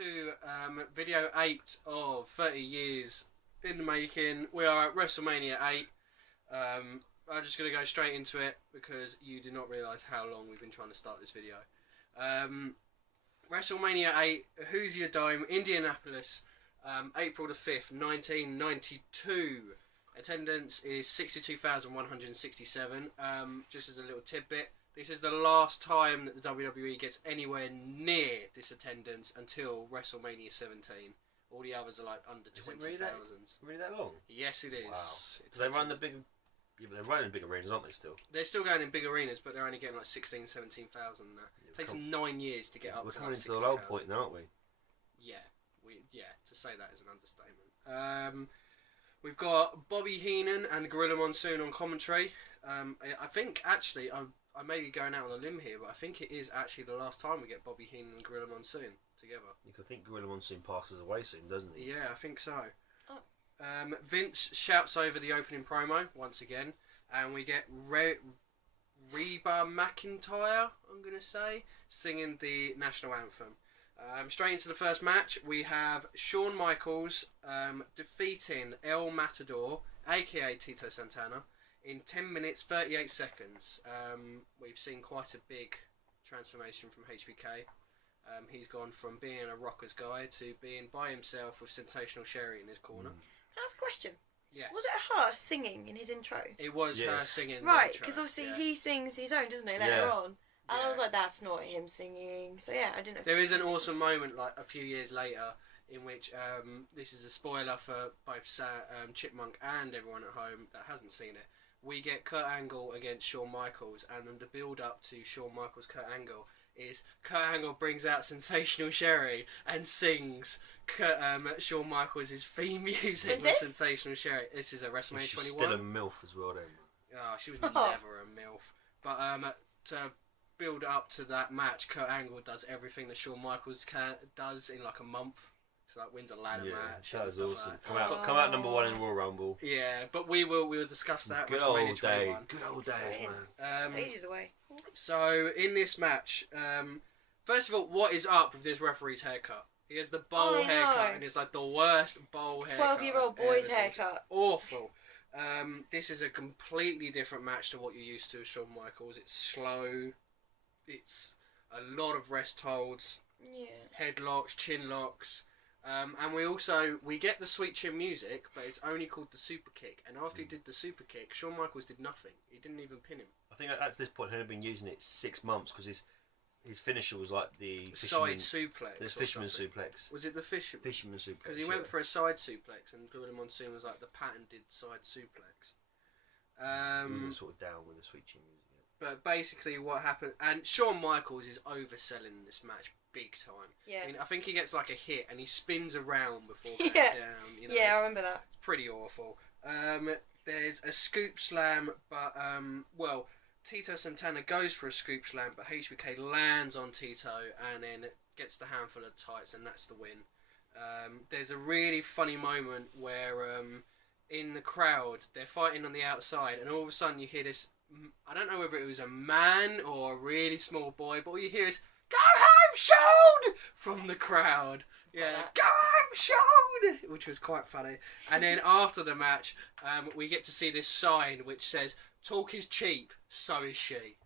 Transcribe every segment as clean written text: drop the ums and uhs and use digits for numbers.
to video 8 of 30 years in the making. We are at Wrestlemania 8. I'm just going to go straight into it because you do not realise how long we've been trying to start this video. WrestleMania 8, Hoosier Dome, Indianapolis, April the 5th, 1992. Attendance is 62,167. Just as a little tidbit, this is the last time that the WWE gets anywhere near this attendance until WrestleMania 17. All the others are like under 20,000. Really that long? Yes, it is. Wow. They run the big... Yeah, but they're running big arenas, aren't they, still? They're still going in big arenas, but they're only getting like 16,000, 17,000 now. It takes them 9 years to get up to like 60,000. We're coming to the low point now, aren't we? Yeah. To say that is an understatement. We've got Bobby Heenan and Gorilla Monsoon on commentary. I think, actually, I may be going out on a limb here, but I think it is actually the last time we get Bobby Heenan and Gorilla Monsoon together. You could think Gorilla Monsoon passes away soon, doesn't he? Yeah, I think so. Vince shouts over the opening promo once again, and we get Reba McEntire, I'm going to say, singing the national anthem. Straight into the first match, we have Shawn Michaels defeating El Matador, aka Tito Santana, in 10 minutes 38 seconds. We've seen quite a big transformation from HBK. He's gone from being a rockers guy to being by himself with Sensational Sherry in his corner. Can I ask a question? Yes. Was it her singing in his intro? It was her singing. Right, because obviously he sings his own, doesn't he, later on? And I was like, that's not him singing. So yeah, I didn't know. There is an awesome moment, like a few years later, in which this is a spoiler for both Chipmunk and everyone at home that hasn't seen it. We get Kurt Angle against Shawn Michaels, and then the build up to Shawn Michaels Kurt Angle is Kurt Angle brings out Sensational Sherry and sings Shawn Michaels' theme music with Sensational Sherry. This is a WrestleMania 21. She's still a MILF as well, then. Oh, she was never a MILF. But to build up to that match, Kurt Angle does everything that Shawn Michaels does in like a month. So like wins a ladder match. That was awesome. Come out number 1 in Royal Rumble. Yeah, but we will discuss that. Good WrestleMania old 21. day. Good old days, man. Ages away. So in this match, first of all, what is up with this referee's haircut? He has the bowl haircut, and it's like the worst bowl haircut. 12-year-old boy's haircut. Awful. This is a completely different match to what you're used to with Shawn Michaels. It's slow. It's a lot of rest holds. Yeah. Headlocks, chin locks. And we get the sweet chin music, but it's only called the super kick. And after he did the super kick, Shawn Michaels did nothing. He didn't even pin him. I think at this point he had been using it 6 months because his finisher was like the side suplex. The fisherman suplex. Was it the fisherman suplex? Because he went for a side suplex, and Gorilla Monsoon was like the patented side suplex. He wasn't sort of down with the sweet chin music. But basically, what happened, and Shawn Michaels is overselling this match big time. Yeah. I mean, I think he gets like a hit, and he spins around before going down. You know, I remember that. It's pretty awful. There's a scoop slam, but Tito Santana goes for a scoop slam, but HBK lands on Tito and then gets the handful of tights, and that's the win. There's a really funny moment where in the crowd they're fighting on the outside, and all of a sudden you hear this. I don't know whether it was a man or a really small boy, but all you hear is "Go home, Shawn!" from the crowd. Yeah, "Go home, Shawn!" which was quite funny. And then after the match, we get to see this sign which says, "Talk is cheap, so is she."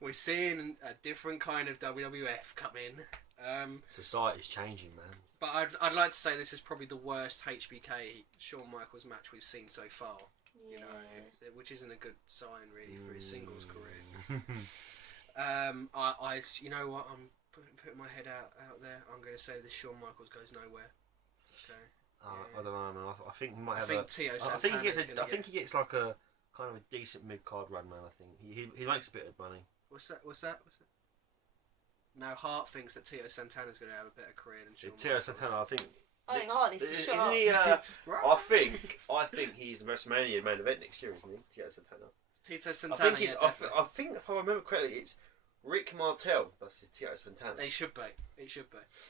We're seeing a different kind of WWF come in. Society's changing, man. But I'd like to say this is probably the worst HBK Shawn Michaels match we've seen so far. You know, which isn't a good sign really for his singles career. You know what? I'm putting my head out there. I'm going to say this Shawn Michaels goes nowhere. Okay. I don't know, man. I think he might have. I think he gets like a kind of a decent mid card run, man. I think he makes a bit of money. What's that? Now Hart thinks that Tito Santana's going to have a better career than Shawn. Tito Santana, I think Hart needs to shut up. Isn't he? I think he's the WrestleMania main event next year, isn't he? Tito Santana. Tito Santana. I think if I remember correctly, it's Rick Martel. That's his Tito Santana. It should be.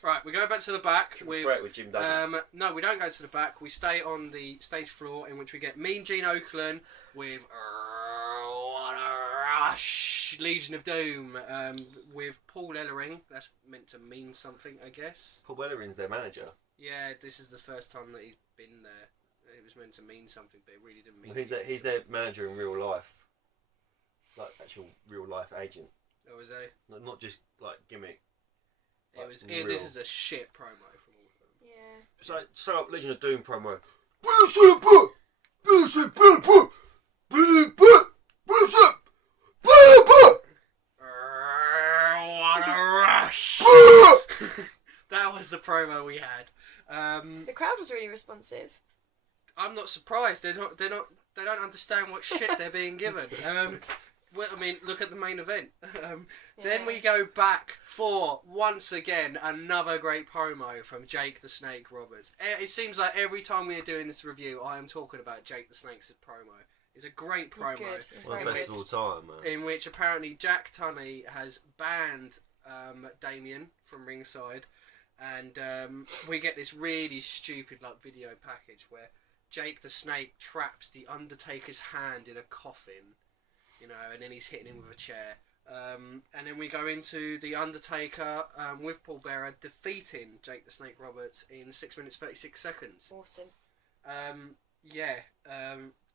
Right, we go back to the back with Jim Duggan. No, we don't go to the back. We stay on the stage floor, in which we get Mean Gene Okerlund with "What a Rush, Legion of Doom, with Paul Ellering. That's meant to mean something, I guess. Paul Ellering's their manager. Yeah, this is the first time that he's been there. It was meant to mean something, but it really didn't mean He's their manager in real life. Like, actual real life agent. Oh, was he? Not just, like, gimmick. This is a shit promo from all of them. Yeah. So up Legion of Doom promo. What a rush! That was the promo we had. The crowd was really responsive. I'm not surprised. They don't understand what shit they're being given. Well, I mean, look at the main event. Then we go back for, once again, another great promo from Jake the Snake Roberts. It seems like every time we are doing this review, I am talking about Jake the Snake's promo. It's a great promo. One of the best of all time, man. In which apparently Jack Tunney has banned Damien from ringside. And we get this really stupid video package where Jake the Snake traps the Undertaker's hand in a coffin. And then he's hitting him with a chair. And then we go into The Undertaker with Paul Bearer defeating Jake the Snake Roberts in 6 minutes 36 seconds. Awesome.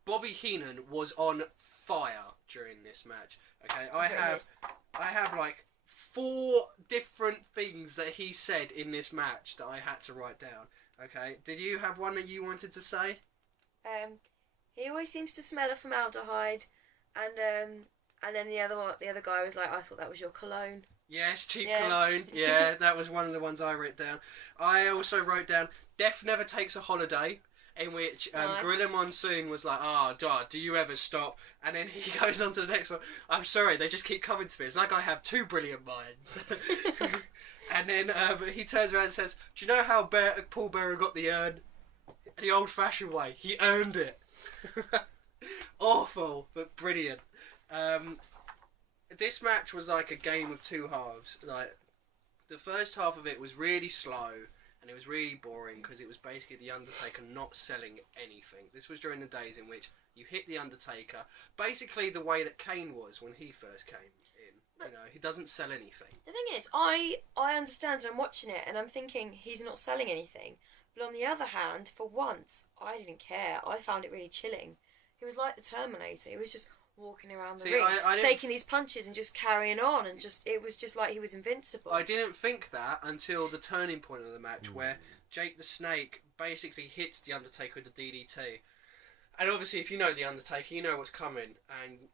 Bobby Heenan was on fire during this match. Okay, I have like 4 different things that he said in this match that I had to write down. Okay, did you have one that you wanted to say? He always seems to smell of formaldehyde. And then the other guy was like, I thought that was your cologne. Yes, cheap cologne. Yeah, that was one of the ones I wrote down. I also wrote down Death Never Takes a Holiday, in which Gorilla Monsoon was like, God, do you ever stop? And then he goes on to the next one. I'm sorry, they just keep coming to me. It's like I have 2 brilliant minds. And then he turns around and says, do you know how Paul Bearer got the urn? The old-fashioned way. He earned it. Awful, but brilliant. This match was like a game of 2 halves. Like, the first half of it was really slow and it was really boring because it was basically The Undertaker not selling anything. This was during the days in which you hit The Undertaker basically the way that Kane was when he first came in. He doesn't sell anything. The thing is, I understand and I'm watching it and I'm thinking he's not selling anything. But on the other hand, for once, I didn't care. I found it really chilling. He was like the Terminator. He was just walking around the ring, taking these punches and just carrying on, and it was just like he was invincible. I didn't think that until the turning point of the match, where Jake the Snake basically hits The Undertaker with the DDT. And obviously, if you know The Undertaker, you know what's coming. And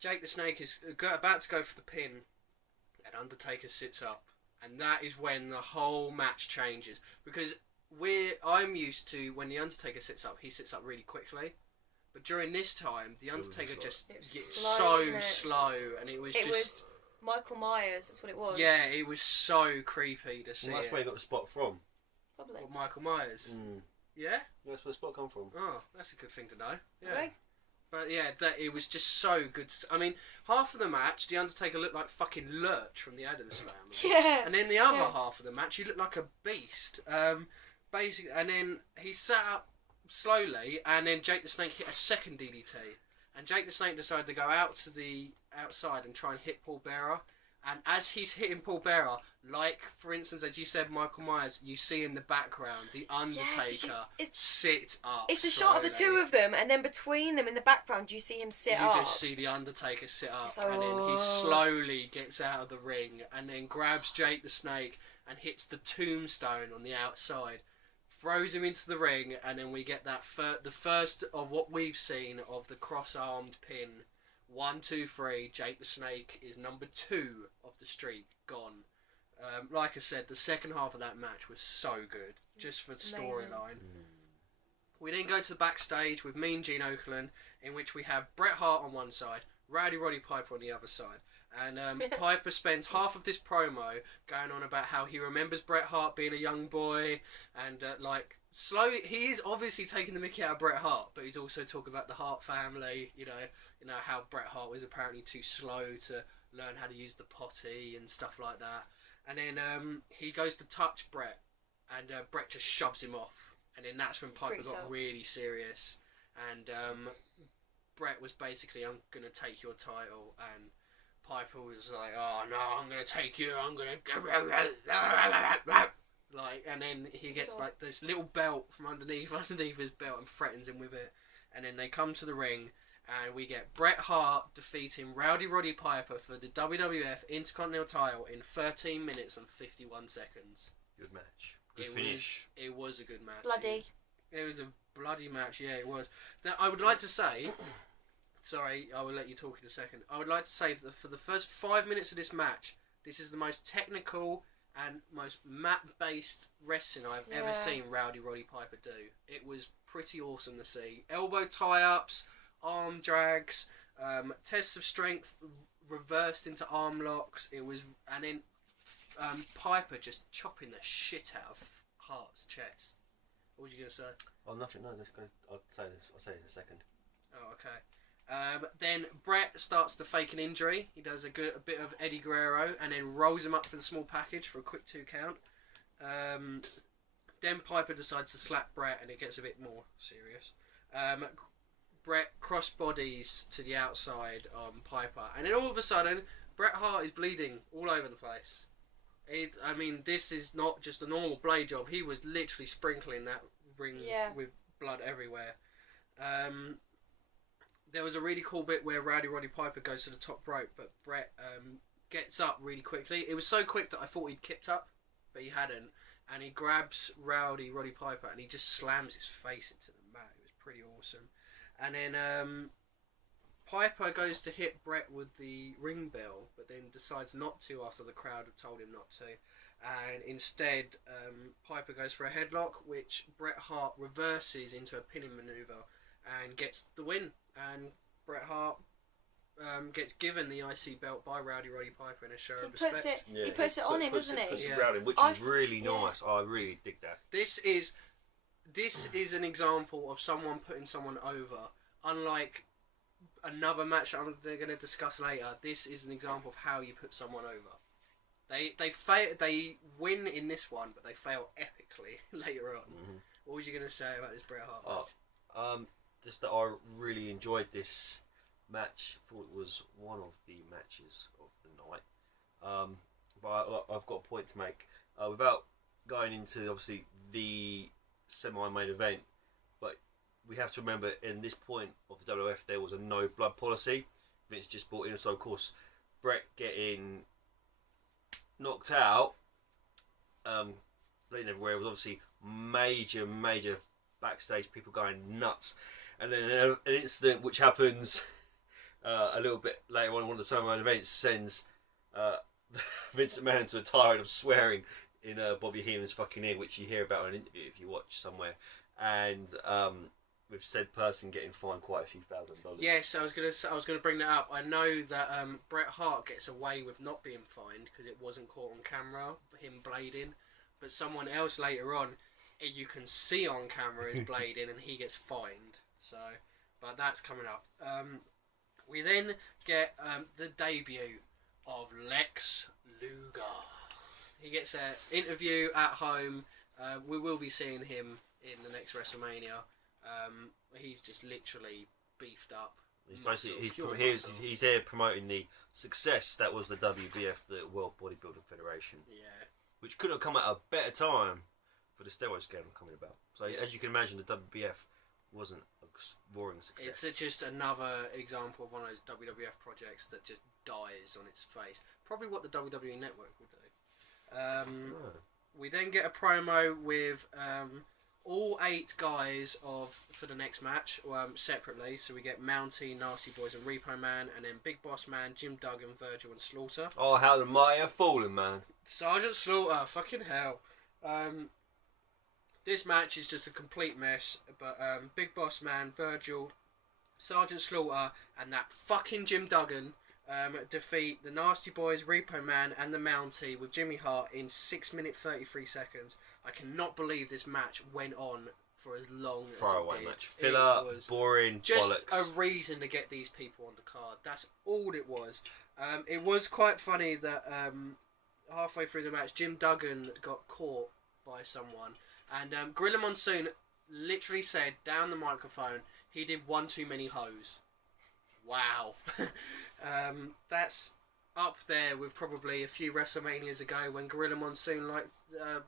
Jake the Snake is about to go for the pin, and Undertaker sits up. And that is when the whole match changes. Because I'm used to, when The Undertaker sits up, he sits up really quickly. But during this time, The Undertaker just gets so slow, and it was Michael Myers, that's what it was. Yeah, it was so creepy to see. Well, that's where he got the spot from. Probably. What, Michael Myers? Yeah? That's where the spot come from. Oh, that's a good thing to know. Yeah. Okay. But yeah, it was just so good. I mean, half of the match, The Undertaker looked like fucking Lurch from the Addams Family. Yeah. And then the other half of the match, he looked like a beast. Basically, and then he sat up slowly, and then Jake the Snake hit a second DDT, and Jake the Snake decided to go out to the outside and try and hit Paul Bearer. And as he's hitting Paul Bearer, like for instance, as you said, Michael Myers, you see in the background The Undertaker sit up. It's the slowly. shot of the 2 of them, and then between them in the background, you see him sit up. You just see The Undertaker sit up, and then he slowly gets out of the ring, and then grabs Jake the Snake and hits the tombstone on the outside. Throws him into the ring, and then we get that the first of what we've seen of the cross-armed pin. 1, 2, 3. Jake the Snake is number 2 of the streak gone. Like I said, the second half of that match was so good, just for the storyline. We then go to the backstage with Mean Gene Okerlund, in which we have Bret Hart on one side, Rowdy Roddy Piper on the other side. And Piper spends half of this promo going on about how he remembers Bret Hart being a young boy, and slowly he is obviously taking the mickey out of Bret Hart, but he's also talking about the Hart family. You know how Bret Hart was apparently too slow to learn how to use the potty and stuff like that. And then he goes to touch Bret, and Bret just shoves him off, and then that's when Piper got really serious, and Brett was basically, I'm going to take your title, and Piper was like, oh no, I'm going to take you, I'm going to... Like, and then he gets like this little belt from underneath his belt and threatens him with it. And then they come to the ring, and we get Bret Hart defeating Rowdy Roddy Piper for the WWF Intercontinental title in 13 minutes and 51 seconds. Good match. Good finish. It was a good match. Bloody. It was a bloody match, yeah, it was. Now, I would like to say... Sorry, I will let you talk in a second. I would like to say that for the first 5 minutes of this match, this is the most technical and most mat-based wrestling I've ever seen Rowdy Roddy Piper do. It was pretty awesome to see. Elbow tie-ups, arm drags, tests of strength reversed into arm locks. It was, and then Piper just chopping the shit out of Hart's chest. What was you gonna say? Oh, nothing. No, I'll say this. I'll say it in a second. Oh, okay. Then Brett starts to fake an injury. He does a bit of Eddie Guerrero and then rolls him up for the small package for a quick 2 count. Then Piper decides to slap Brett and it gets a bit more serious. Brett cross bodies to the outside on Piper, and then all of a sudden Bret Hart is bleeding all over the place. I mean, this is not just a normal blade job. He was literally sprinkling that ring with blood everywhere. There was a really cool bit where Rowdy Roddy Piper goes to the top rope, but Brett gets up really quickly. It was so quick that I thought he'd kipped up, but he hadn't. And he grabs Rowdy Roddy Piper and he just slams his face into the mat. It was pretty awesome. And then Piper goes to hit Brett with the ring bell, but then decides not to after the crowd had told him not to. And instead, Piper goes for a headlock, which Bret Hart reverses into a pinning maneuver and gets the win. And Bret Hart gets given the IC belt by Rowdy Roddy Piper in a show of respect. He puts it on him, doesn't he? Puts it around him, which is really nice. I really dig that. This is an example of someone putting someone over. Unlike another match that they're going to discuss later, this is an example of how you put someone over. They win in this one, but they fail epically later on. Mm-hmm. What was you going to say about this Bret Hart match? Just that I really enjoyed this match. Thought it was one of the matches of the night. But I've got a point to make. Without going into obviously the semi-main event, but we have to remember in this point of the WWF there was a no blood policy. Vince just brought in, so of course Brett getting knocked out, bleeding everywhere, was obviously major backstage people going nuts. And then an incident which happens a little bit later on in one of the summer events sends Vince McMahon into a tirade of swearing in Bobby Heenan's fucking ear, which you hear about in an interview if you watch somewhere. And with said person getting fined quite a few $1,000s. Yes, I was gonna bring that up. I know that Bret Hart gets away with not being fined because it wasn't caught on camera, him blading. But someone else later on, you can see on camera is blading, and he gets fined. So, but that's coming up. We then get the debut of Lex Luger. He gets an interview at home. We will be seeing him in the next WrestleMania. He's just literally beefed up. He's here promoting the success that was the WBF, the World Bodybuilding Federation. Yeah. Which could have come at a better time for the steroid scandal coming about. So as you can imagine, the WBF wasn't a roaring success. It's just another example of one of those WWF projects that just dies on its face. Probably what the WWE Network will do. We then get a promo with all 8 guys for the next match separately. So we get Mountie, Nasty Boys and Repo Man, and then Big Boss Man, Jim Duggan, Virgil and Slaughter. Oh, how the mighty have fallen, man. Sergeant Slaughter, fucking hell. This match is just a complete mess, but Big Boss Man, Virgil, Sergeant Slaughter and that fucking Jim Duggan defeat the Nasty Boys, Repo Man and the Mountie with Jimmy Hart in 6 minutes 33 seconds. I cannot believe this match went on for as long as it did. Match. Filler, boring, just bollocks. A reason to get these people on the card. That's all it was. It was quite funny that halfway through the match, Jim Duggan got caught by someone. And Gorilla Monsoon literally said down the microphone he did one too many hoes. Wow. That's up there with probably a few WrestleManias ago when Gorilla Monsoon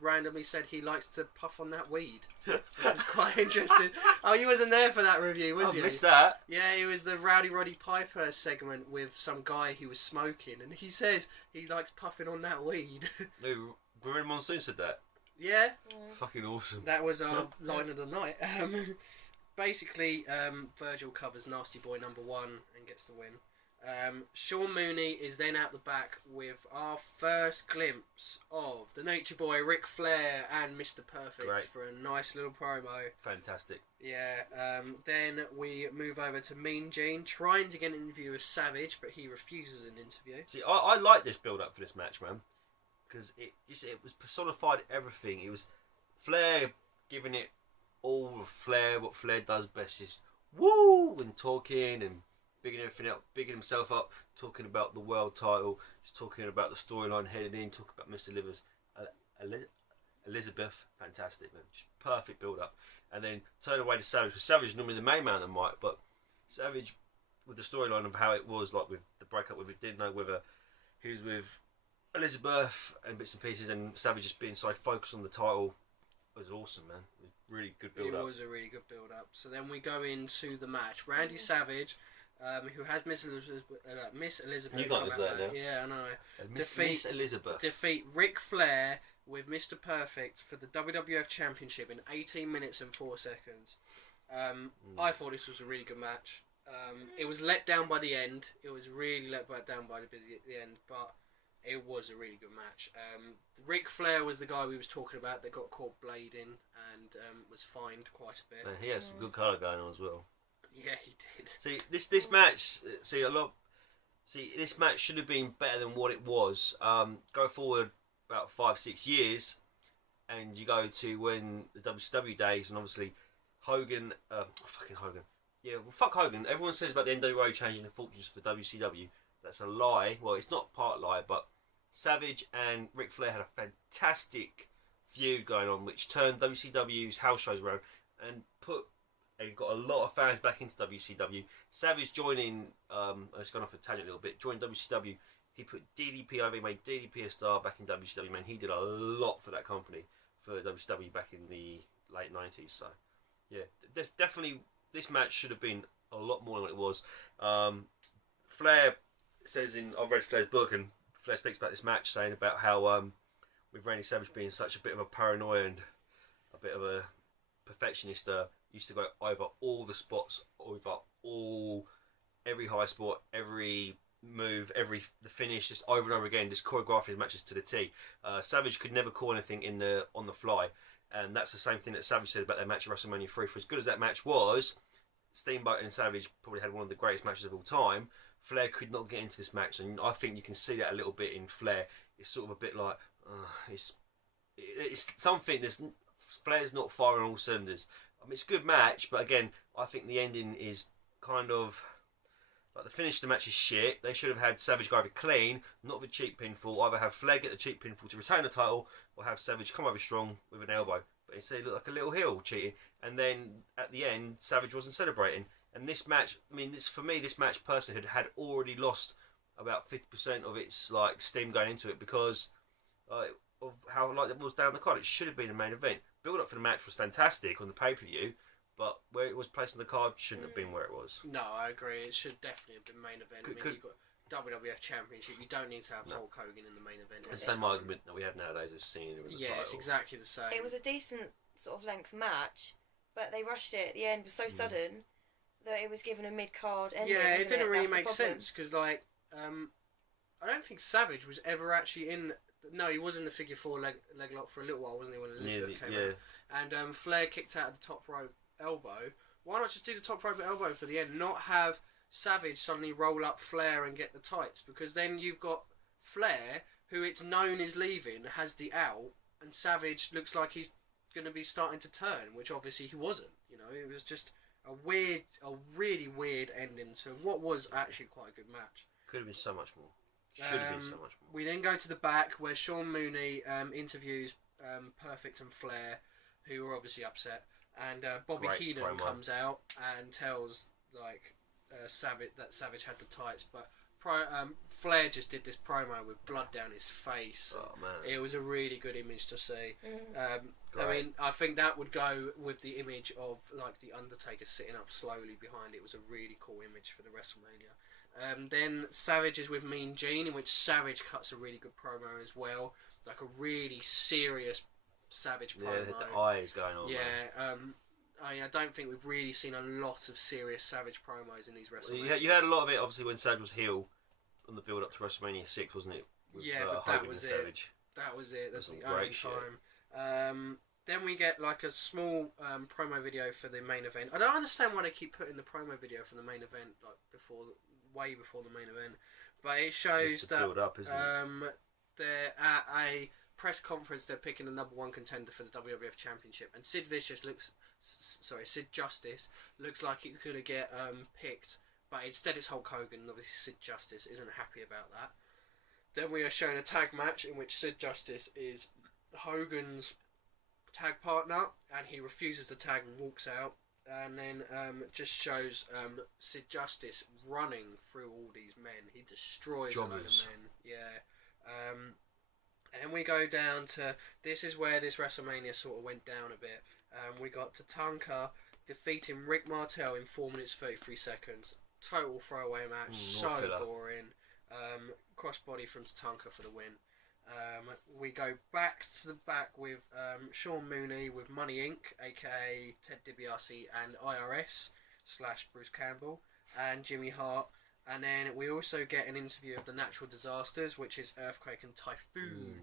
randomly said he likes to puff on that weed. Which was quite interesting. Oh, you wasn't there for that review, was you? I missed that. Yeah, it was the Rowdy Roddy Piper segment with some guy who was smoking, and he says he likes puffing on that weed. No, Gorilla Monsoon said that. Yeah. Fucking awesome. That was our line of the night. Basically, Virgil covers Nasty Boy number 1 and gets the win. Sean Mooney is then out the back with our first glimpse of the Nature Boy, Ric Flair, and Mr. Perfect for a nice little promo. Fantastic. Yeah. Then we move over to Mean Gene, trying to get an interview with Savage, but he refuses an interview. See, I like this build-up for this match, man, because it was personified everything. It was Flair giving it all of Flair, what Flair does best is woo and talking and bigging everything up, bigging himself up, talking about the world title, just talking about the storyline headed in, talking about Miss Elizabeth, fantastic, man, just perfect build up, and then turn away to Savage, because Savage is normally the main man on the mic, but Savage with the storyline of how it was like with the breakup, with it didn't know whether he was with Elizabeth and bits and pieces, and Savage just being so focused on the title. It was awesome, man. It was really good build up. It was a really good build up. So then we go into the match. Randy Savage, who has Miss Elizabeth. You got this there now. Yeah, I know. Miss Elizabeth. Defeat Ric Flair with Mr. Perfect for the WWF Championship in 18 minutes and 4 seconds. I thought this was a really good match. It was let down by the end. It was really let down by the end, but it was a really good match. Ric Flair was the guy we was talking about that got caught blading and was fined quite a bit. Man, he has some good colour going on as well. Yeah, he did. See, this match. This match should have been better than what it was. Go forward about 5-6 years, and you go to when the WCW days, and obviously Hogan, fucking Hogan. Yeah, well, fuck Hogan. Everyone says about the NWO changing the fortunes for WCW. That's a lie. Well, it's not part lie, but Savage and Ric Flair had a fantastic feud going on, which turned WCW's house shows around and got a lot of fans back into WCW. Savage joining, it's gone off a tangent a little bit, joined WCW. He put DDP over, he made DDP a star back in WCW, man. He did a lot for that company, for WCW back in the late 90s. So, yeah, definitely this match should have been a lot more than what it was. Flair says I've read Flair's book, and Flair speaks about this match, saying about how with Randy Savage being such a bit of a paranoia and a bit of a perfectionist, used to go over all the spots, every high spot, every move, the finish, just over and over again, just choreographing his matches to the T. Savage could never call anything on the fly, and that's the same thing that Savage said about their match at WrestleMania III. For as good as that match was, Steamboat and Savage probably had one of the greatest matches of all time. Flair could not get into this match, and I think you can see that a little bit in Flair. It's sort of a bit like it's something that's Flair's not firing on all cylinders. I mean, it's a good match, but again, I think the ending is kind of like the finish of the match is shit. They should have had Savage go over clean, not with a cheap pinfall. Either have Flair get the cheap pinfall to retain the title, or have Savage come over strong with an elbow. But instead, it looked like a little heel cheating, and then at the end, Savage wasn't celebrating. And this match, I mean, this match personally had already lost about 50% of its like steam going into it because of how like it was down the card. It should have been a main event. Build up for the match was fantastic on the pay-per-view, but where it was placed on the card shouldn't have been where it was. No, I agree. It should definitely have been main event. You've got WWF Championship. You don't need to have Hulk Hogan in the main event. It's the same argument that we have nowadays of Cena in the title. It's exactly the same. It was a decent sort of length match, but they rushed it at the end. It was so sudden that it was given a mid-card ending. Yeah, it didn't really make sense because, like, I don't think Savage was ever actually in. No, he was in the figure 4 leg lock for a little while, wasn't he? When Elizabeth came out, and Flair kicked out of the top rope elbow. Why not just do the top rope elbow for the end? Not have Savage suddenly roll up Flair and get the tights, because then you've got Flair, who it's known is leaving, has the out, and Savage looks like he's going to be starting to turn, which obviously he wasn't. You know, it was just a really weird ending to what was actually quite a good match. Could have been so much more. Should have been so much more. We then go to the back where Sean Mooney interviews Perfect and Flair, who are obviously upset, and Bobby Heenan comes out and tells like Savage had the tights, but Flair just did this promo with blood down his face. Oh man, it was a really good image to see. I mean, I think that would go with the image of like the Undertaker sitting up slowly behind it. It was a really cool image for the WrestleMania. Then Savage is with Mean Gene, in which Savage cuts a really good promo as well, like a really serious Savage promo. Yeah, the eyes going on. Yeah. I don't think we've really seen a lot of serious Savage promos in these WrestleMania. Well, you had a lot of it, obviously, when Savage was heel on the build up to WrestleMania VI, wasn't it? With, but that Hogan was and it. Savage. That was it. That's the great only time. Then we get like a small promo video for the main event. I don't understand why they keep putting the promo video for the main event like way before the main event, but it shows that build up, isn't it? They're at a press conference. They're picking the number one contender for the WWF Championship, and Sid Justice looks like he's going to get picked, but instead it's Hulk Hogan, and obviously Sid Justice isn't happy about that. Then we are shown a tag match in which Sid Justice is Hogan's tag partner, and he refuses the tag and walks out, and then it just shows Sid Justice running through all these men. He destroys a load of men. Yeah. And then we go down to, this is where this WrestleMania sort of went down a bit. We got Tatanka defeating Rick Martel in 4 minutes 33 seconds. Total throwaway match, so boring. Crossbody from Tatanka for the win. We go back to the back with Sean Mooney with Money Inc., aka Ted DiBiase, and IRS / Bruce Campbell, and Jimmy Hart. And then we also get an interview of the Natural Disasters, which is Earthquake and Typhoon.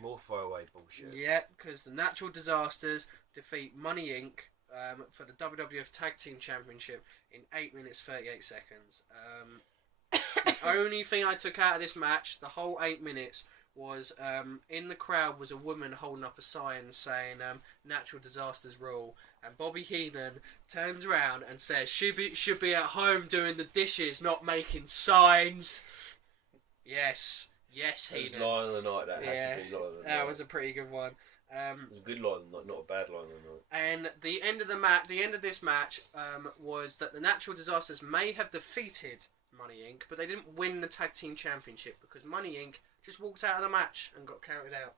More throwaway bullshit. Yeah, because the Natural Disasters defeat Money Inc. For the WWF Tag Team Championship in 8 minutes 38 seconds. The only thing I took out of this match, the whole 8 minutes, was in the crowd was a woman holding up a sign saying Natural Disasters rule, and Bobby Heenan turns around and says should be at home doing the dishes, not making signs. Yes, Heenan. It was line of the night. That had to be line of the night. That was a pretty good one. It was a good line, not a bad line of the night. And the end of this match was that the Natural Disasters may have defeated Money Inc., but they didn't win the Tag Team Championship because Money Inc. just walked out of the match and got counted out.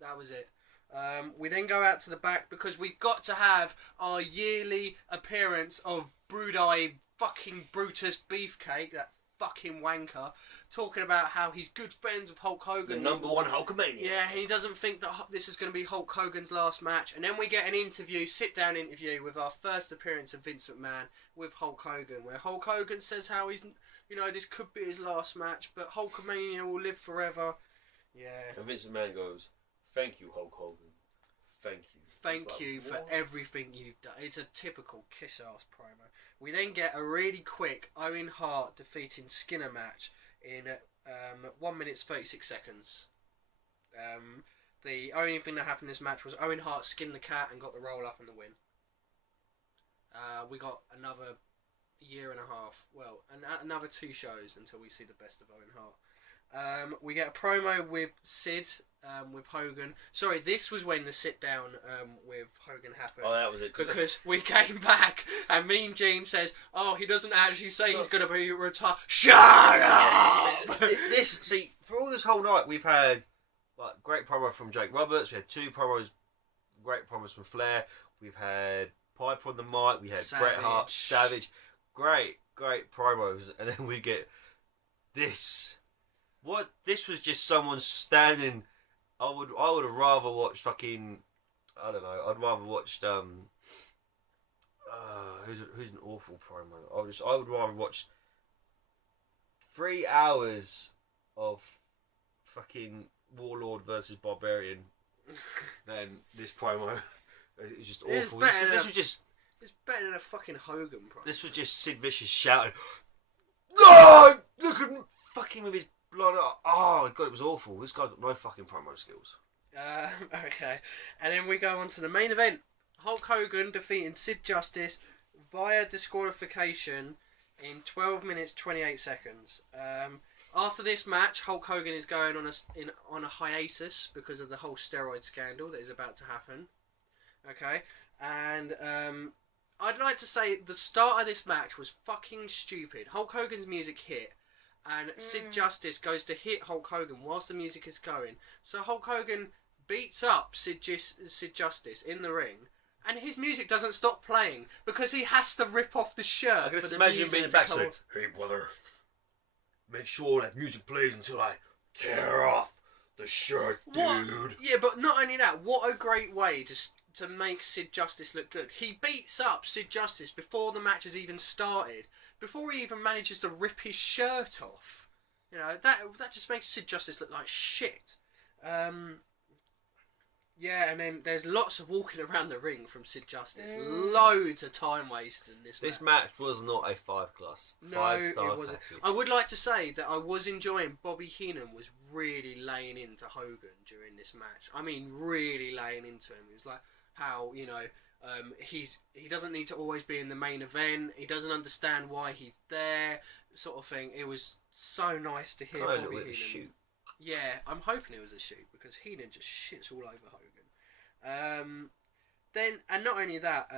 That was it. We then go out to the back because we've got to have our yearly appearance of Brood-Eye fucking Brutus Beefcake, that fucking wanker, talking about how he's good friends with Hulk Hogan. The number one Hulkamania. Yeah, he doesn't think that this is going to be Hulk Hogan's last match. And then we get an interview, sit-down interview with our first appearance of Vince McMahon with Hulk Hogan, where Hulk Hogan says how he's, this could be his last match, but Hulkamania will live forever. Yeah. And Vince McMahon goes, "Thank you, Hulk Hogan. Thank you." Thank you for everything you've done. It's a typical kiss-ass promo. We then get a really quick Owen Hart defeating Skinner match in 1 minute 36 seconds. The only thing that happened in this match was Owen Hart skinned the cat and got the roll up and the win. We got another year and a half, another 2 shows until we see the best of Owen Hart. We get a promo with Sid, with Hogan. Sorry, this was when the sit down with Hogan happened. Oh, that was it. Because we came back and Mean Gene says, "Oh, he doesn't actually say he's going to be retired." Shut up! For all this whole night, we've had like great promo from Jake Roberts. We had 2 promos, great promos from Flair. We've had Piper on the mic. We had Bret Hart, Savage. Great promos, and then we get this. What? This was just someone standing. I would have rather watched fucking. I don't know. I'd rather watched who's an awful promo. I would rather watch 3 hours of fucking Warlord versus Barbarian than this promo. It was just awful. This was just. It's better than a fucking Hogan promo. This was just Sid Vicious shouting, "No! Look at him fucking with his blood." Oh my god, it was awful. This guy got no fucking promo skills. Okay. And then we go on to the main event. Hulk Hogan defeating Sid Justice via disqualification in 12 minutes 28 seconds. After this match, Hulk Hogan is going on a hiatus because of the whole steroid scandal that is about to happen. Okay. And I'd like to say the start of this match was fucking stupid. Hulk Hogan's music hit, and Sid Justice goes to hit Hulk Hogan whilst the music is going. So Hulk Hogan beats up Sid Justice in the ring, and his music doesn't stop playing because he has to rip off the shirt. I can for just the imagine music being to backstage. come off. Hey brother, make sure that music plays until I tear off the shirt, dude. Yeah, but not only that, what a great way to make Sid Justice look good. He beats up Sid Justice before the match has even started, before he even manages to rip his shirt off. You know, that just makes Sid Justice look like shit. Yeah, and then there's lots of walking around the ring from Sid Justice. Loads of time wasted in this match. This match was not a 5-class. No, 5-star it wasn't. classic. I would like to say that I was enjoying Bobby Heenan was really laying into Hogan during this match. I mean, really laying into him. It was like how, you know, he doesn't need to always be in the main event. He doesn't understand why he's there, sort of thing. It was so nice to hear Bobby Heenan. Shoot. Yeah, I'm hoping it was a shoot because Heenan just shits all over Hogan. Then, and not only that,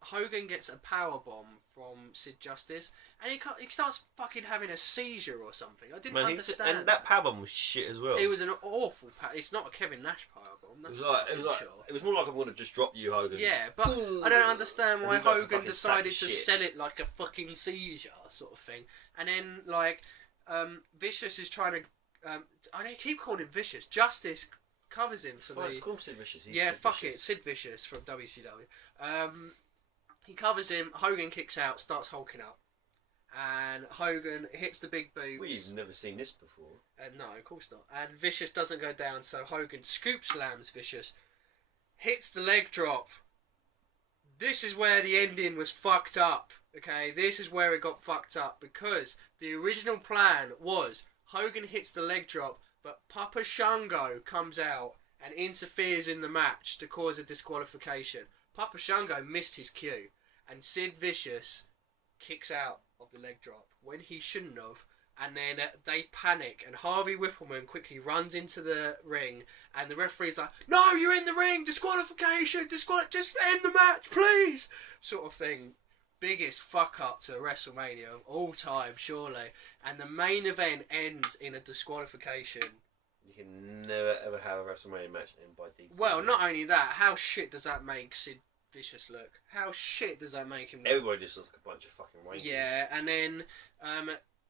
Hogan gets a power bomb from Sid Justice, and he starts fucking having a seizure or something. I didn't understand. And that power bomb was shit as well. It was an awful. It's not a Kevin Nash power bomb. It was more like I'm going to just drop you, Hogan. Yeah, but I don't understand why Hogan decided to sell it like a fucking seizure sort of thing, and then like. Vicious is trying to. I keep calling him Vicious. Justice covers him for the. Call him Sid Vicious. Yeah, fuck it, Sid Vicious from WCW. He covers him. Hogan kicks out, starts hulking up, and Hogan hits the big boots. We've never seen this before. No, of course not. And Vicious doesn't go down, so Hogan scoop slams Vicious, hits the leg drop. This is where the ending was fucked up. Okay, this is where it got fucked up because the original plan was Hogan hits the leg drop, but Papa Shango comes out and interferes in the match to cause a disqualification. Papa Shango missed his cue, and Sid Vicious kicks out of the leg drop when he shouldn't have, and then they panic, and Harvey Whippleman quickly runs into the ring, and the referee's like, "No, you're in the ring! Disqualification! Just end the match, please!" Sort of thing. Biggest fuck up to WrestleMania of all time, surely. And the main event ends in a disqualification. You can never ever have a WrestleMania match end by DQ. Well, not only that, how shit does that make Sid Vicious look? How shit does that make him look? Everybody just looks like a bunch of fucking wankers. Yeah, and then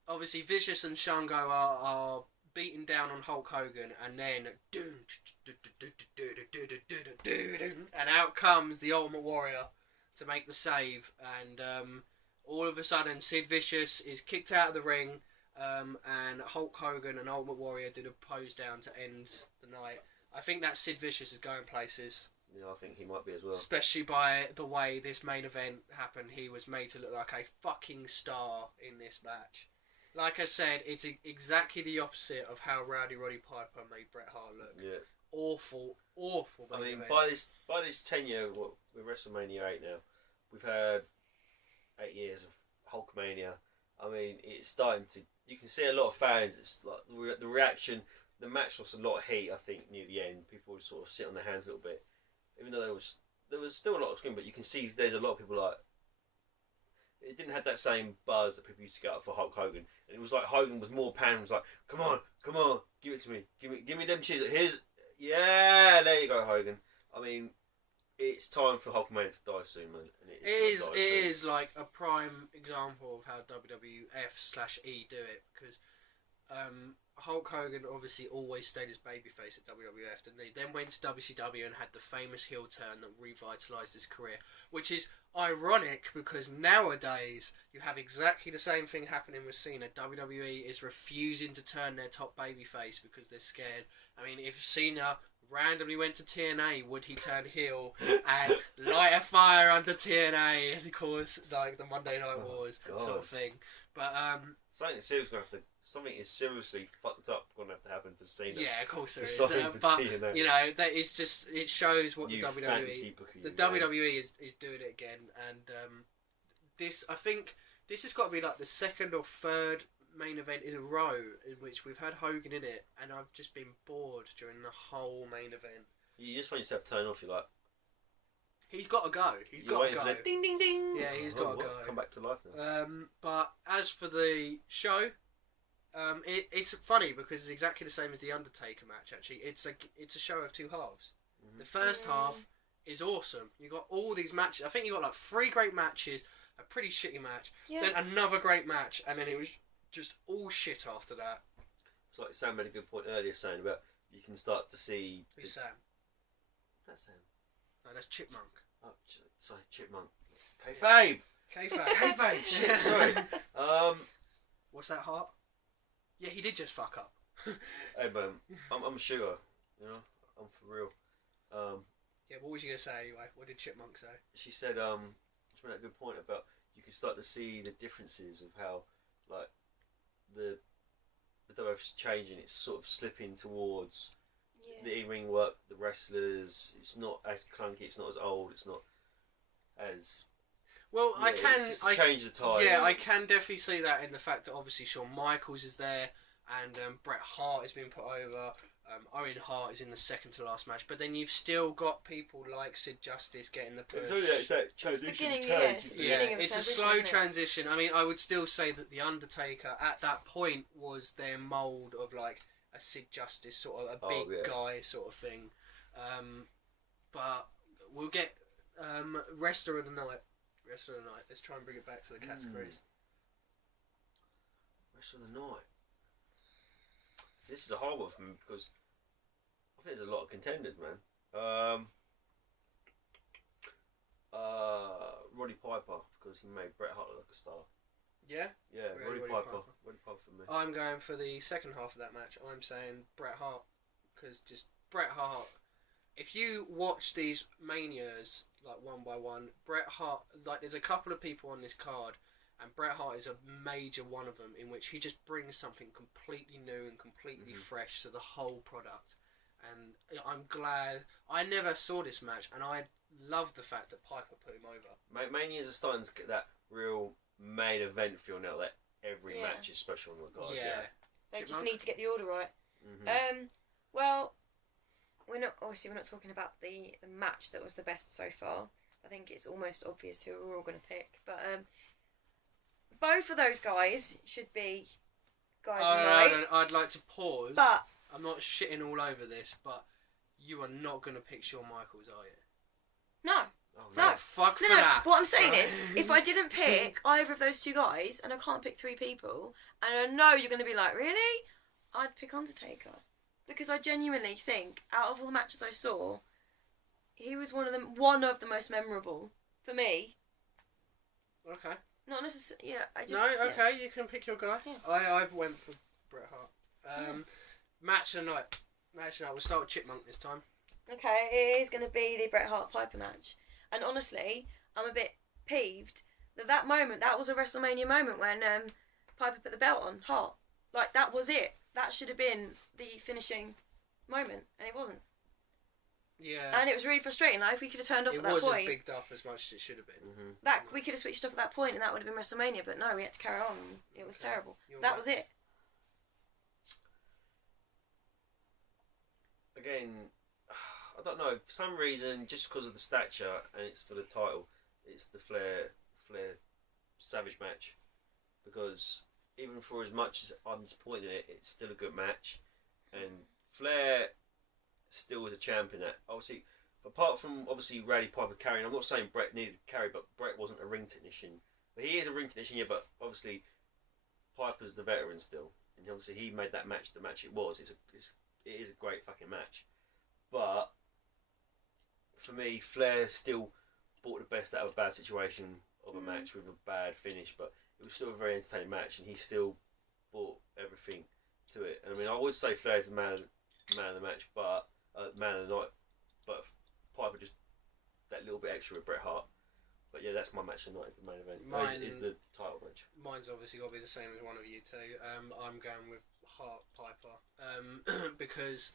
obviously Vicious and Shango are beating down on Hulk Hogan, and then and out comes the Ultimate Warrior to make the save, and all of a sudden Sid Vicious is kicked out of the ring, and Hulk Hogan and Ultimate Warrior did a pose down to end the night. I think that Sid Vicious is going places. Yeah, I think he might be as well. Especially by the way this main event happened, he was made to look like a fucking star in this match. Like I said, it's exactly the opposite of how Rowdy Roddy Piper made Bret Hart look. Yeah. Awful main event. by this tenure with WrestleMania 8 now, we've had 8 years of Hulkmania. I mean, it's starting to. You can see a lot of fans. It's like the reaction. The match lost a lot of heat. I think near the end, people would sort of sit on their hands a little bit, even though there was still a lot of screaming. But you can see there's a lot of people like. It didn't have that same buzz that people used to get up for Hulk Hogan, and it was like Hogan was more pan. Was like, come on, give it to me, give me them cheers. Yeah, there you go, Hogan. I mean, it's time for Hulkmania to die soon, man. And it is like a prime example of how WWF/E do it, because Hulk Hogan obviously always stayed as babyface at WWF, didn't he? Then went to WCW and had the famous heel turn that revitalised his career, which is ironic because nowadays you have exactly the same thing happening with Cena. WWE is refusing to turn their top babyface because they're scared. I mean, if Cena randomly went to TNA, would he turn heel and light a fire under TNA and cause like the Monday Night Wars sort of thing? But something is seriously fucked up going to have to happen for Cena. Yeah, of course there is. But you know, that is just, it shows what the WWE is doing it again. And this, I think, this has got to be like the second or third main event in a row in which we've had Hogan in it, and I've just been bored during the whole main event. You just find yourself turning off. You're like, He's got to go. He's got to go. Ding, ding, ding. Yeah, he's got to go. Come back to life now. But as for the show, it's funny because it's exactly the same as the Undertaker match. Actually, it's a show of two halves. Mm-hmm. The first half is awesome. You got all these matches. I think you got like 3 great matches, a pretty shitty match, then another great match, and then it was just all shit after that. It's like Sam made a good point earlier saying about you can start to see. Who's Sam? That's Sam. No, that's Chipmunk. Oh, sorry, Chipmunk. Kayfabe! Kayfabe. Kayfabe! Shit, sorry. What's that, Hart? Yeah, he did just fuck up. Hey, man, I'm a shooter. You know, I'm for real. Yeah, what was you going to say anyway? What did Chipmunk say? She said, she made a good point about you can start to see the differences of how, like, the WWF's changing. It's sort of slipping towards the in-ring work, the wrestlers. It's not as clunky. It's not as old. It's not as... Well, yeah, it's just change the tide. Yeah, I can definitely see that in the fact that obviously Shawn Michaels is there and Bret Hart has been put over. Owen Hart is in the second to last match, but then you've still got people like Sid Justice getting the push. It's that transition. It's a slow transition. I mean, I would still say that the Undertaker at that point was their mould of like a Sid Justice sort of a big guy sort of thing. But we'll get Wrestler of the Night. Wrestler of the Night. Let's try and bring it back to the categories. Wrestler of the Night. So this is a hard one for me because I think there's a lot of contenders, man. Roddy Piper, because he made Bret Hart look like a star. Yeah? Yeah, Roddy Piper. Roddy Piper for me. I'm going for the second half of that match. I'm saying Bret Hart, because just Bret Hart. If you watch these Manias like one by one, Bret Hart, like there's a couple of people on this card, and Bret Hart is a major one of them, in which he just brings something completely new and completely fresh to the whole product. And I'm glad I never saw this match, and I love the fact that Piper put him over. Manias are starting to get that real main event feel now that every match is special on the cards. Yeah. They just need to get the order right. Well, we're not talking about the match that was the best so far. I think it's almost obvious who we're all going to pick, but both of those guys should be guys in right. I'd like to pause. But I'm not shitting all over this, but you are not going to pick Shawn Michaels, are you? No. Oh, no. Fuck for that. What I'm saying is, if I didn't pick either of those two guys, and I can't pick 3 people, and I know you're going to be like, really? I'd pick Undertaker. Because I genuinely think, out of all the matches I saw, he was one of the most memorable for me. Okay. Not necessarily. Yeah, okay. You can pick your guy. Yeah. I went for Bret Hart. Match of the night. We'll start with Chipmunk this time. Okay, it is going to be the Bret Hart Piper match, and honestly, I'm a bit peeved that moment. That was a WrestleMania moment when Piper put the belt on Hart. Like that was it. That should have been the finishing moment, and it wasn't. Yeah. And it was really frustrating. Like we could have turned off at that point. It wasn't bigged up as much as it should have been. That we could have switched off at that point, and that would have been WrestleMania. But no, we had to carry on. It was terrible. That was it. Again, I don't know. For some reason, just because of the stature and it's for the title, it's the Flair Savage match. Because even for as much as I'm disappointed in it, it's still a good match. And Flair still was a champ in that. Obviously, apart from obviously Roddy Piper carrying, I'm not saying Bret needed to carry, but Bret wasn't a ring technician. But he is a ring technician, yeah. But obviously, Piper's the veteran still, and obviously he made that match the match it was. It is a great fucking match. But for me, Flair still brought the best out of a bad situation of a match with a bad finish, but it was still a very entertaining match, and he still brought everything to it. And I mean, I would say Flair's the man of the match, but man of the night. But Piper just that little bit extra with Bret Hart. But yeah, that's my match tonight. Is the main event. Mine is the title match. Mine's obviously got to be the same as one of you two. I'm going with Hart Piper because,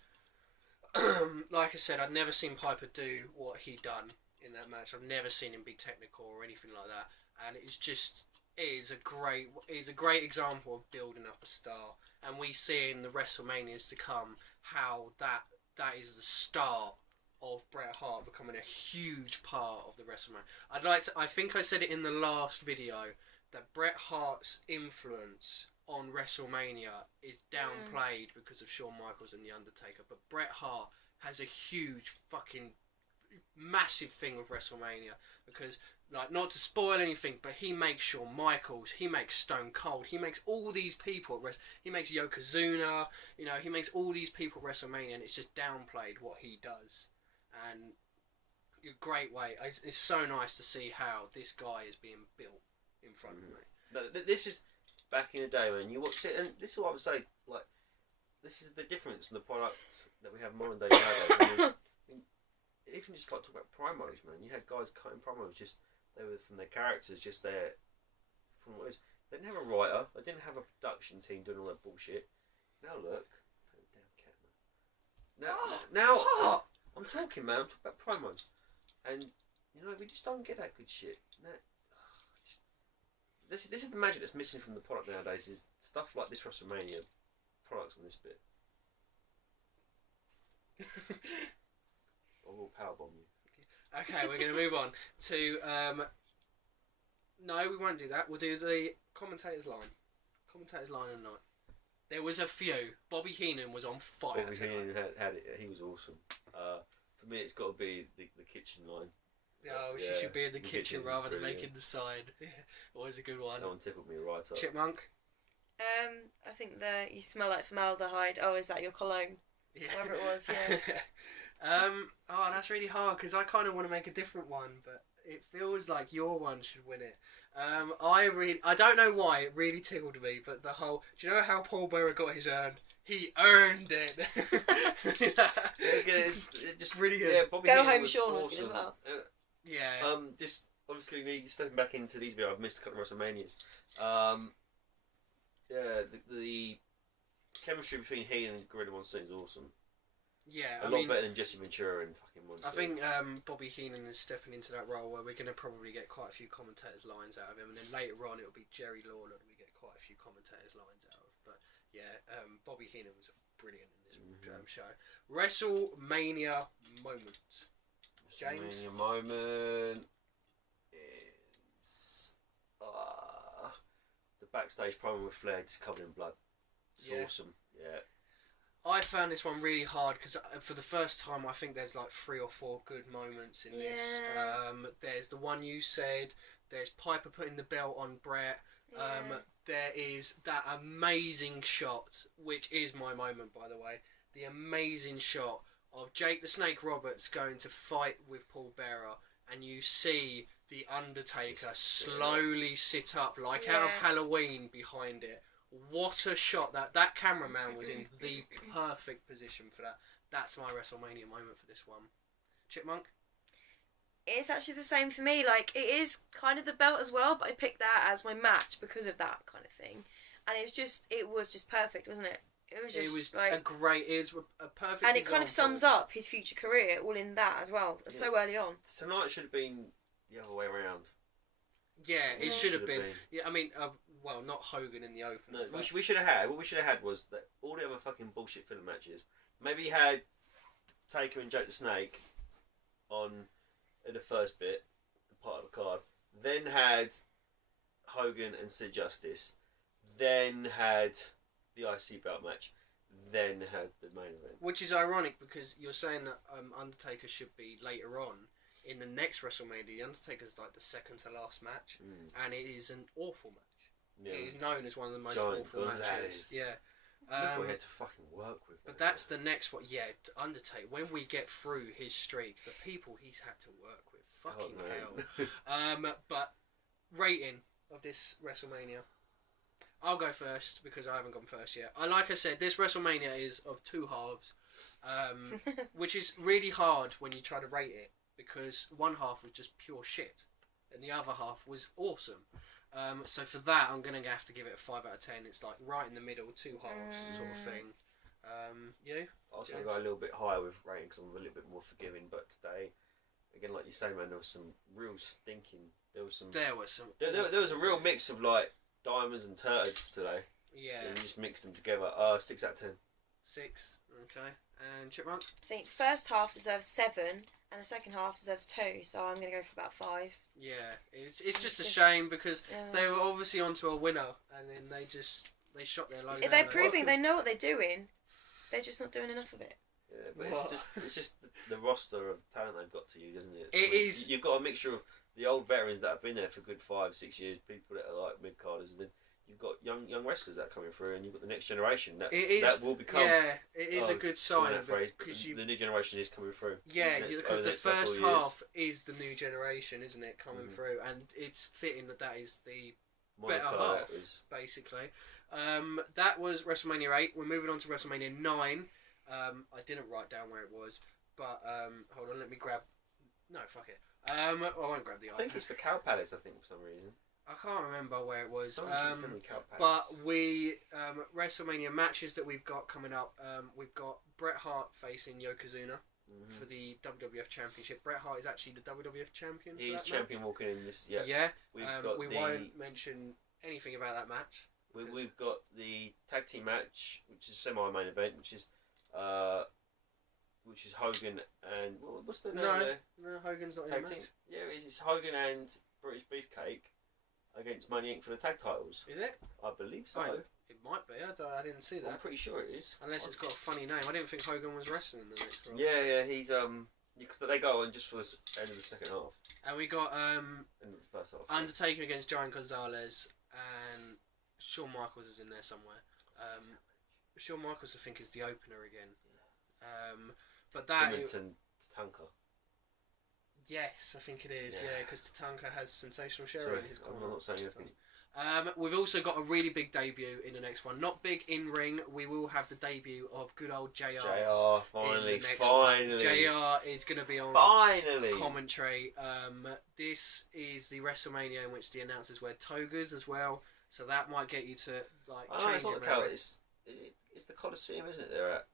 like I said, I'd never seen Piper do what he done in that match. I've never seen him be technical or anything like that, and it's just is a great example of building up a star. And we see in the WrestleManias to come how that is the start of Bret Hart becoming a huge part of the WrestleMania. I think I said it in the last video that Bret Hart's influence on WrestleMania is downplayed because of Shawn Michaels and The Undertaker, but Bret Hart has a huge fucking massive thing with WrestleMania because, like, not to spoil anything, but he makes Shawn Michaels, he makes Stone Cold, he makes all these people he makes Yokozuna, you know, he makes all these people at WrestleMania, and it's just downplayed what he does. And a great way, it's so nice to see how this guy is being built in front of me. This is back in the day when you watch it, and this is what I would say, like, this is the difference in the product that we have modern day nowadays. Even just like talk about promos, man. You had guys cutting promos, just they were from their characters, just there from what it is. They didn't have a writer, they didn't have a production team doing all that bullshit. Now look, damn cat, man. Now I'm talking, man. I'm talking about promos, and you know we just don't get that good shit. This is the magic that's missing from the product nowadays. Is stuff like this WrestleMania products on this bit. I will powerbomb you. Okay, we're going to move on to... no, we won't do that. We'll do the commentator's line. Commentator's line of the night. There was a few. Bobby Heenan was on fire. Bobby Heenan had it. He was awesome. For me, it's got to be the kitchen line. Oh, she should be in the kitchen rather than making the sign. Always a good one. That one tickled me right up. Chipmunk? I think you smell like formaldehyde. Oh, is that your cologne? Yeah. Whatever it was, yeah. Oh, that's really hard because I kind of want to make a different one, but it feels like your one should win it. I don't know why it really tickled me, but the whole. Do you know how Paul Bearer got his urn? He earned it. It's just really good. Yeah, Bobby Go Heenan Home was Sean awesome. was good as well. Yeah. Just obviously me stepping back into these videos, I've missed a couple of WrestleManias. The chemistry between Heenan and Gorilla Monsoon is awesome. Yeah, a lot better than Jesse Ventura and fucking Monsoon. I think Bobby Heenan is stepping into that role where we're going to probably get quite a few commentators' lines out of him, and then later on it'll be Jerry Lawler that we get quite a few commentators' lines out of. But yeah, Bobby Heenan was brilliant in this show. WrestleMania moment. James? WrestleMania moment is the backstage promo with Flair just covered in blood. It's awesome. Yeah. I found this one really hard because for the first time I think there's like 3 or 4 good moments in this. There's the one you said. There's Piper putting the belt on Bret. There is that amazing shot, which is my moment, by the way. The amazing shot of Jake the Snake Roberts going to fight with Paul Bearer, and you see the Undertaker slowly sit up like out of Halloween behind it. What a shot! That cameraman was in the perfect position for that. That's my WrestleMania moment for this one. Chipmunk? It's actually the same for me. Like, it is kind of the belt as well, but I picked that as my match because of that kind of thing. And it was just perfect, wasn't it? It was like a perfect and it kind of sums up his future career all in that as well. Yeah. So early on. Tonight should have been the other way around. Yeah, it should have been. Yeah, I mean, well, not Hogan in the open. No, we should have had. What we should have had was that all the other fucking bullshit filler matches. Maybe he had Taker and Jake the Snake on in the first bit, the part of the card. Then had Hogan and Sid Justice. Then had the IC belt match. Then had the main event. Which is ironic because you're saying that Undertaker should be later on. In the next WrestleMania, the Undertaker's like the second to last match, and it is an awful match. Yeah. It is known as one of the most awful matches. Yeah. People had to fucking work with. But that's the next one. Yeah, Undertaker. When we get through his streak, the people he's had to work with, fucking hell. But rating of this WrestleMania, I'll go first because I haven't gone first yet. Like I said, this WrestleMania is of 2 halves, which is really hard when you try to rate it. Because one half was just pure shit, and the other half was awesome. So for that, I'm going to have to give it a 5 out of 10. It's like right in the middle, 2 halves sort of thing. You? I was going to go a little bit higher with ratings. I'm a little bit more forgiving, but today, again, like you say, man, there was some real stinking. There was a real mix of like diamonds and turds today. Yeah. And we just mixed them together. 6 out of 10. 6. Okay. And Chipmunk? I think first half deserves 7 and the second half deserves 2, so I'm going to go for about 5. Yeah, it's just a shame because they were obviously onto a winner and then they shot their load. They're proving they know what they're doing, they're just not doing enough of it. Yeah, but it's just the roster of talent they've got to use, isn't it? It is. You've got a mixture of the old veterans that have been there for good 5-6 years, people that are like mid-carders, and then you've got young wrestlers that are coming through, and you've got the next generation that will become. Yeah, it is a good sign because the new generation is coming through. Yeah, because the first half is the new generation, isn't it, coming through, and it's fitting that is the better half, basically. That was WrestleMania 8. We're moving on to WrestleMania 9. I didn't write down where it was, but hold on, let me grab. No, fuck it. I won't grab the iPad. I think it's the Cow Palace, I think, for some reason. I can't remember where it was. But but we WrestleMania matches that we've got coming up. We've got Bret Hart facing Yokozuna for the WWF Championship. Bret Hart is actually the WWF champion. He's champion walking in this. Yeah. Yeah. We won't mention anything about that match. We've got the tag team match, which is a semi-main event, which is Hogan and what's the name there? No, Hogan's not in the match. Yeah, it's Hogan and British Beefcake against Money Inc. for the tag titles. Is it? I believe so. It might be. I didn't see that. I'm pretty sure it is. Unless it's got a funny name. I didn't think Hogan was wrestling in the next one. Yeah, he's but they go on just for the end of the second half. And we got in the first half. Undertaker against Giant Gonzalez, and Shawn Michaels is in there somewhere. Shawn Michaels, I think, is the opener again. But that Tatanka. Yes, I think it is. Yeah, because Tatanka has Sensational Sherry in his corner. I'm not saying anything. We've also got a really big debut in the next one. Not big in ring. We will have the debut of good old JR. JR, finally. JR is going to be on commentary. This is the WrestleMania in which the announcers wear togas as well. So that might get you to change it's not it's the Coliseum, isn't it? They're at.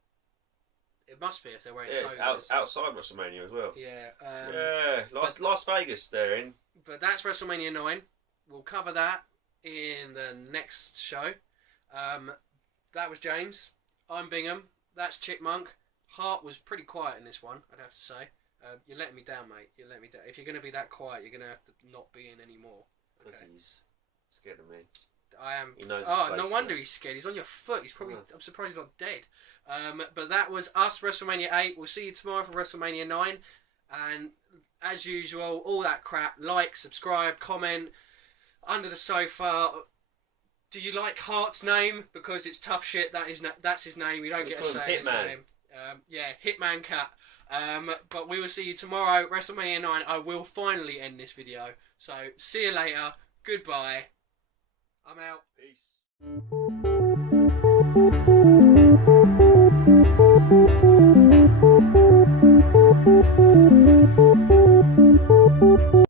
It must be if they're wearing togas. It's outside WrestleMania as well. Yeah. Las Vegas they're in. But that's WrestleMania 9. We'll cover that in the next show. That was James. I'm Bingham. That's Chipmunk. Hart was pretty quiet in this one, I'd have to say. You're letting me down, mate. You're letting me down. If you're going to be that quiet, you're going to have to not be in anymore. Because he's scared of me. I am. He knows no wonder he's scared. He's on your foot. He's probably. I'm surprised he's not dead. But that was us, WrestleMania 8. We'll see you tomorrow for WrestleMania 9. And as usual, all that crap. Like, subscribe, comment. Under the sofa. Do you like Hart's name? Because it's tough shit. That's his name. You don't get to say his name. Hitman Cat. But we will see you tomorrow, WrestleMania 9. I will finally end this video. So, see you later. Goodbye. I'm out. Peace.